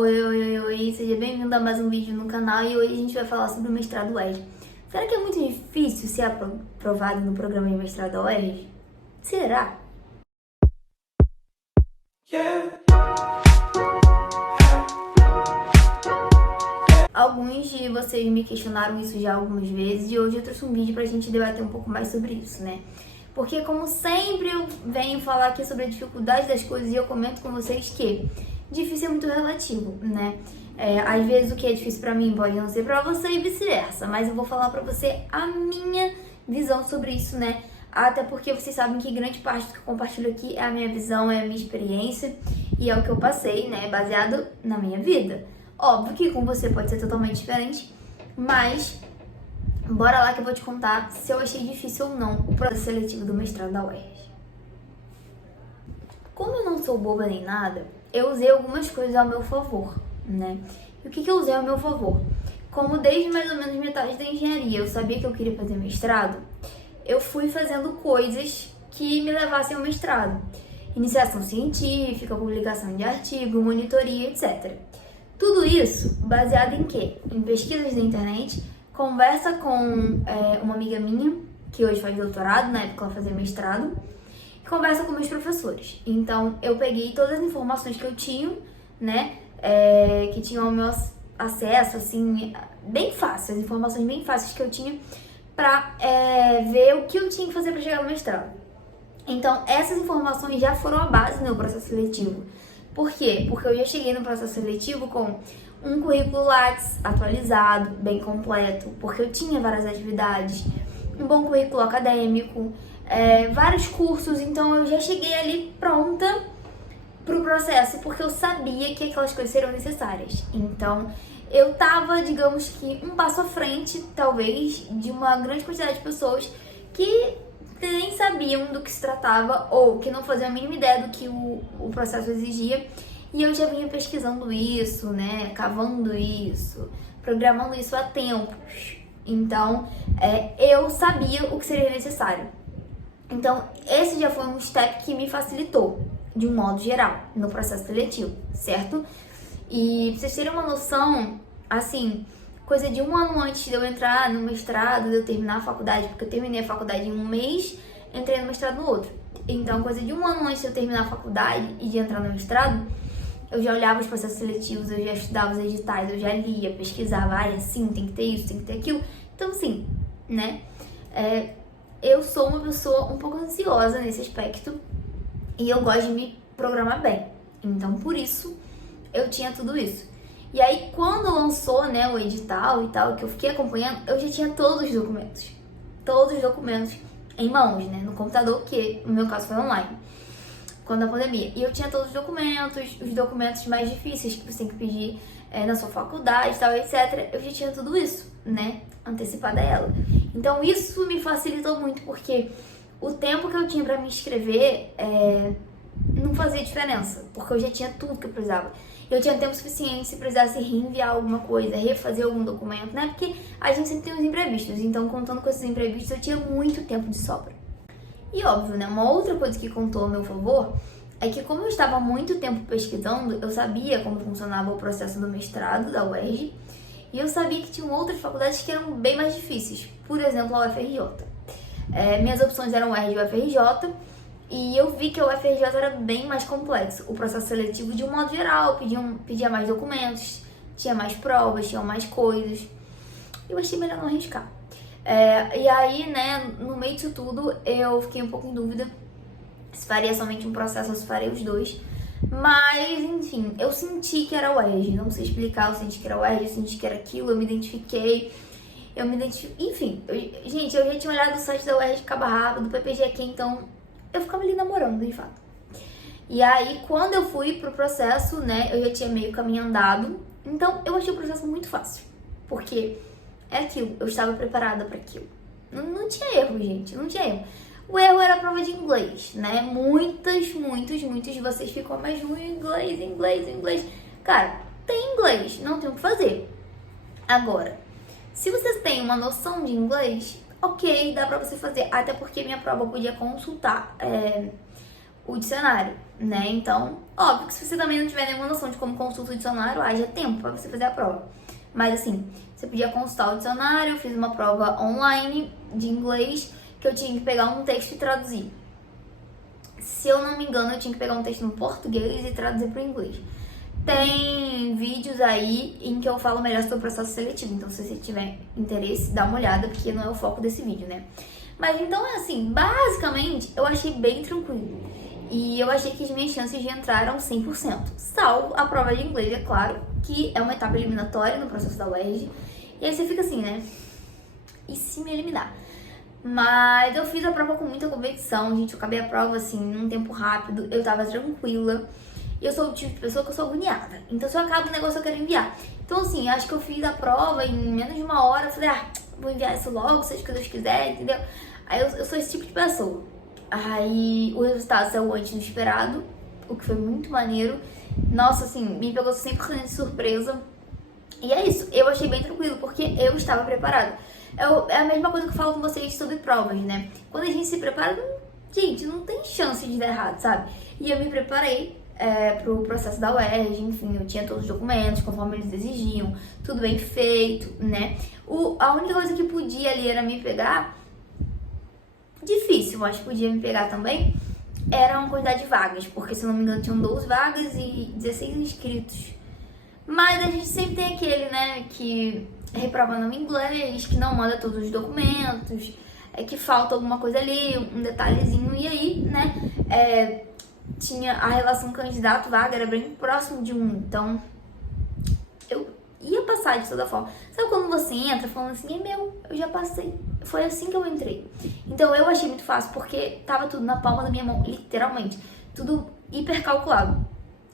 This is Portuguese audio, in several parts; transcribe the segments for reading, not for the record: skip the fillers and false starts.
Oi, oi, oi, oi, seja bem-vindo a mais um vídeo no canal e hoje a gente vai falar sobre o mestrado UERJ. Será que é muito difícil ser aprovado no programa de mestrado da UERJ? Será? Alguns de vocês me questionaram isso já algumas vezes e hoje eu trouxe um vídeo pra gente debater um pouco mais sobre isso, né? Porque como sempre eu venho falar aqui sobre a dificuldade das coisas e eu comento com vocês que difícil é muito relativo, né? Às vezes o que é difícil pra mim pode não ser pra você e vice-versa, mas eu vou falar pra você a minha visão sobre isso, né? Até porque vocês sabem que grande parte do que eu compartilho aqui é a minha visão, é a minha experiência e é o que eu passei, né? Baseado na minha vida. Óbvio que com você pode ser totalmente diferente, mas bora lá que eu vou te contar se eu achei difícil ou não o processo seletivo do mestrado da UERJ. Como eu não sou boba nem nada, eu usei algumas coisas ao meu favor, né? E o que eu usei ao meu favor? Como desde mais ou menos metade da engenharia eu sabia que eu queria fazer mestrado, eu fui fazendo coisas que me levassem ao mestrado. Iniciação científica, publicação de artigo, monitoria, etc. Tudo isso baseado em quê? Em pesquisas na internet, conversa com uma amiga minha, que hoje faz doutorado, na época ela fazia mestrado, e conversa com meus professores. Então, eu peguei todas as informações que eu tinha, né, que tinham ao meu acesso, assim, bem fácil, as informações bem fáceis que eu tinha pra ver o que eu tinha que fazer para chegar no mestrado. Então, essas informações já foram a base do meu processo seletivo. Por quê? Porque eu já cheguei no processo seletivo com um currículo Lattes atualizado, bem completo, porque eu tinha várias atividades, um bom currículo acadêmico, vários cursos, então eu já cheguei ali pronta pro processo, porque eu sabia que aquelas coisas seriam necessárias. Então, eu tava, digamos que, um passo à frente, talvez, de uma grande quantidade de pessoas que nem sabiam do que se tratava ou que não faziam a mínima ideia do que o processo exigia. E eu já vinha pesquisando isso, né, cavando isso, programando isso há tempos. Então, eu sabia o que seria necessário. Então, esse já foi um step que me facilitou, de um modo geral, no processo seletivo, certo? E pra vocês terem uma noção, assim, coisa de um ano antes de eu entrar no mestrado, de eu terminar a faculdade, porque eu terminei a faculdade em um mês, entrei no mestrado no outro. Então, coisa de um ano antes de eu terminar a faculdade e de entrar no mestrado, eu já olhava os processos seletivos, eu já estudava os editais, eu já lia, pesquisava, assim, tem que ter isso, tem que ter aquilo. Então, assim, né, eu sou uma pessoa um pouco ansiosa nesse aspecto e eu gosto de me programar bem. Então, por isso, eu tinha tudo isso. E aí, quando lançou, né, o edital e tal, que eu fiquei acompanhando, eu já tinha todos os documentos. Todos os documentos em mãos, né, no computador, que no meu caso foi online, quando a pandemia. E eu tinha todos os documentos mais difíceis que você tem que pedir na sua faculdade e tal, etc. Eu já tinha tudo isso, né, antecipada a ela. Então, isso me facilitou muito, porque o tempo que eu tinha pra me inscrever não fazia diferença, porque eu já tinha tudo que eu precisava. Eu tinha tempo suficiente se precisasse reenviar alguma coisa, refazer algum documento, né? Porque a gente sempre tem os imprevistos, então contando com esses imprevistos eu tinha muito tempo de sobra. E óbvio, né? Uma outra coisa que contou a meu favor é que como eu estava há muito tempo pesquisando, eu sabia como funcionava o processo do mestrado da UERJ e eu sabia que tinham outras faculdades que eram bem mais difíceis, por exemplo, a UFRJ. Minhas opções eram UERJ e UFRJ, e eu vi que o UFRJ era bem mais complexo. O processo seletivo, de um modo geral, pedia mais documentos, tinha mais provas, tinha mais coisas. Eu achei melhor não arriscar. E aí, né, no meio disso tudo, eu fiquei um pouco em dúvida se faria somente um processo ou se faria os dois. Mas, enfim, eu senti que era o UERJ. Não sei explicar, eu senti que era o UERJ, eu senti que era aquilo, eu me identifiquei. Enfim, gente, eu já tinha olhado o site da UERJ Cabo Rápido, do PPG-Q, então eu ficava ali namorando, de fato. E aí, quando eu fui pro processo, né, eu já tinha meio caminho andado, então eu achei o processo muito fácil, porque é aquilo, eu estava preparada para aquilo. Não tinha erro, gente, não tinha erro. O erro era a prova de inglês, né, muitos de vocês ficam, mas no inglês. Cara, tem inglês, não tem o que fazer. Agora, se vocês têm uma noção de inglês, ok, dá pra você fazer. Até porque minha prova podia consultar o dicionário, né? Então, óbvio que se você também não tiver nenhuma noção de como consulta o dicionário, haja tempo pra você fazer a prova. Mas assim, você podia consultar o dicionário. Eu fiz uma prova online de inglês que eu tinha que pegar um texto e traduzir. Se eu não me engano, eu tinha que pegar um texto no português e traduzir para o inglês. Tem vídeos aí em que eu falo melhor sobre o processo seletivo, então se você tiver interesse, dá uma olhada, porque não é o foco desse vídeo, né? Mas então é assim, basicamente, eu achei bem tranquilo. E eu achei que as minhas chances de entrar eram 100%, salvo a prova de inglês, é claro, que é uma etapa eliminatória no processo da UERJ. E aí você fica assim, né? E se me eliminar? Mas eu fiz a prova com muita convicção, gente. Eu acabei a prova assim, num tempo rápido. Eu tava tranquila. E eu sou o tipo de pessoa que eu sou agoniada. Então, se eu acabo o negócio, eu quero enviar. Então, assim, acho que eu fiz a prova em menos de uma hora. Eu falei, vou enviar isso logo, seja o que Deus quiser, entendeu? Aí eu sou esse tipo de pessoa. Aí o resultado saiu antes do esperado, o que foi muito maneiro. Nossa, assim, me pegou 100% de surpresa. E é isso, eu achei bem tranquilo, porque eu estava preparada. É a mesma coisa que eu falo com vocês sobre provas, né? Quando a gente se prepara, gente, não tem chance de dar errado, sabe? E eu me preparei pro processo da UERJ, enfim, eu tinha todos os documentos conforme eles exigiam, tudo bem feito, né? A única coisa que podia ali era me pegar, difícil, mas podia me pegar também, era uma quantidade de vagas, porque se eu não me engano tinham 12 vagas e 16 inscritos. Mas a gente sempre tem aquele, né, que reprova no inglês, que não manda todos os documentos, que falta alguma coisa ali, um detalhezinho, e aí, né, tinha a relação candidato-vaga, era bem próximo de 1, então eu ia passar de toda forma. Sabe quando você entra falando assim, é meu, eu já passei, foi assim que eu entrei. Então eu achei muito fácil, porque tava tudo na palma da minha mão, literalmente, tudo hiper calculado.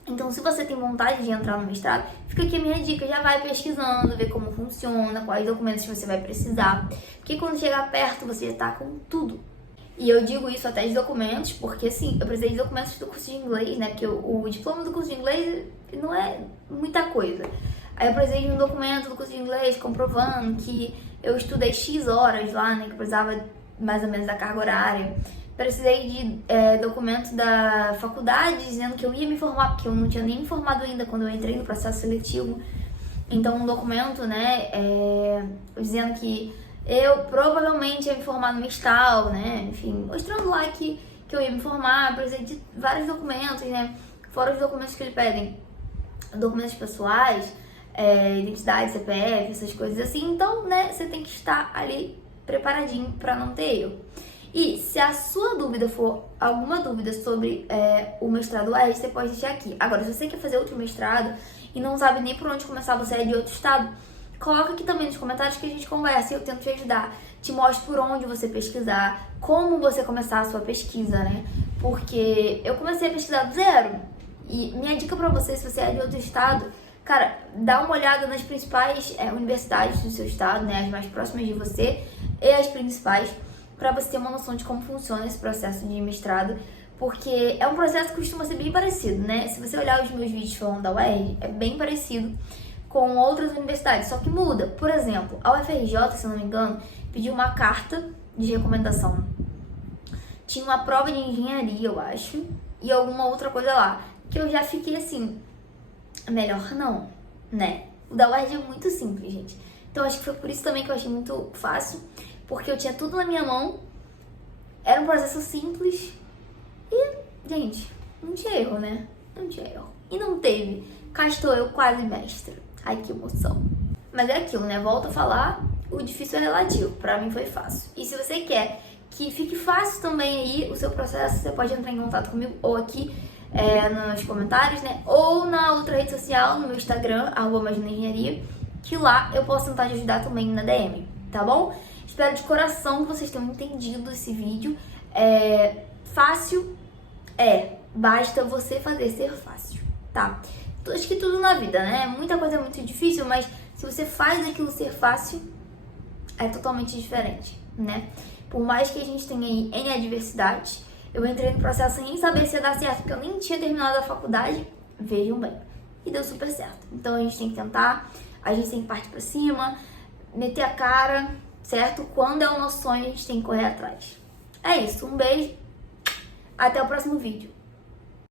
Então, se você tem vontade de entrar no mestrado, fica aqui a minha dica, já vai pesquisando, ver como funciona, quais documentos você vai precisar. Porque quando chegar perto, você já tá com tudo. E eu digo isso até de documentos, porque assim, eu precisei de documentos do curso de inglês, né? Porque o diploma do curso de inglês não é muita coisa. Aí eu precisei de um documento do curso de inglês comprovando que eu estudei X horas lá, né? Que eu precisava mais ou menos da carga horária. Precisei de documento da faculdade dizendo que eu ia me formar, porque eu não tinha nem me formado ainda quando eu entrei no processo seletivo. Então, um documento, né, dizendo que eu provavelmente ia me formar no Mistal, né, enfim, mostrando lá que eu ia me formar. Precisei de vários documentos, né, fora os documentos que eles pedem, documentos pessoais, identidade, CPF, essas coisas assim. Então, né, você tem que estar ali preparadinho para não ter erro. E se a sua dúvida for alguma dúvida sobre o mestrado UERJ, você pode deixar aqui. Agora, se você quer fazer outro mestrado e não sabe nem por onde começar, você é de outro estado, coloca aqui também nos comentários que a gente conversa e eu tento te ajudar. Te mostro por onde você pesquisar, como você começar a sua pesquisa, né? Porque eu comecei a pesquisar do zero. E minha dica pra você, se você é de outro estado, cara, dá uma olhada nas principais universidades do seu estado, né? As mais próximas de você e as principais, para você ter uma noção de como funciona esse processo de mestrado, porque é um processo que costuma ser bem parecido, né? Se você olhar os meus vídeos falando da UERJ, é bem parecido com outras universidades, só que muda. Por exemplo, a UFRJ, se eu não me engano, pediu uma carta de recomendação. Tinha uma prova de engenharia, eu acho, e alguma outra coisa lá, que eu já fiquei assim, melhor não, né? O da UERJ é muito simples, gente. Então acho que foi por isso também que eu achei muito fácil, porque eu tinha tudo na minha mão, era um processo simples e, gente, não tinha erro, né? Não tinha erro. E não teve. Cá estou eu quase mestra. Ai, que emoção. Mas é aquilo, né? Volto a falar, o difícil é relativo. Pra mim foi fácil. E se você quer que fique fácil também aí o seu processo, você pode entrar em contato comigo ou aqui nos comentários, né? Ou na outra rede social, no meu Instagram, @imaginaengenharia, que lá eu posso tentar te ajudar também na DM, tá bom? Espero de coração que vocês tenham entendido esse vídeo. Fácil basta você fazer ser fácil, tá? Acho que tudo na vida, né? Muita coisa é muito difícil, mas se você faz aquilo ser fácil, é totalmente diferente, né? Por mais que a gente tenha aí N adversidades, eu entrei no processo sem saber se ia dar certo, porque eu nem tinha terminado a faculdade, vejam bem, e deu super certo. Então a gente tem que tentar, a gente tem que partir pra cima, meter a cara, certo? Quando é o nosso sonho, a gente tem que correr atrás. É isso, um beijo, até o próximo vídeo.